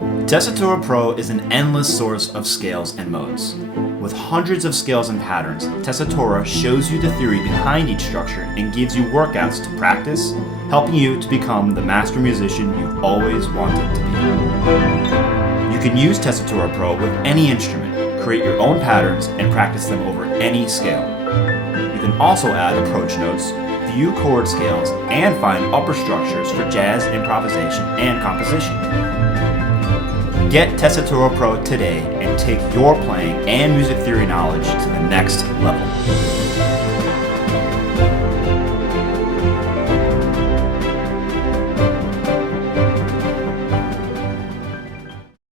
Tessitura Pro is an endless source of scales and modes. With hundreds of scales and patterns, Tessitura shows you the theory behind each structure and gives you workouts to practice, helping you to become the master musician you've always wanted to be. You can use Tessitura Pro with any instrument, create your own patterns, and practice them over any scale. You can also add approach notes, view chord scales, and find upper structures for jazz, improvisation, and composition. Get Tessitura Pro today and take your playing and music theory knowledge to the next level.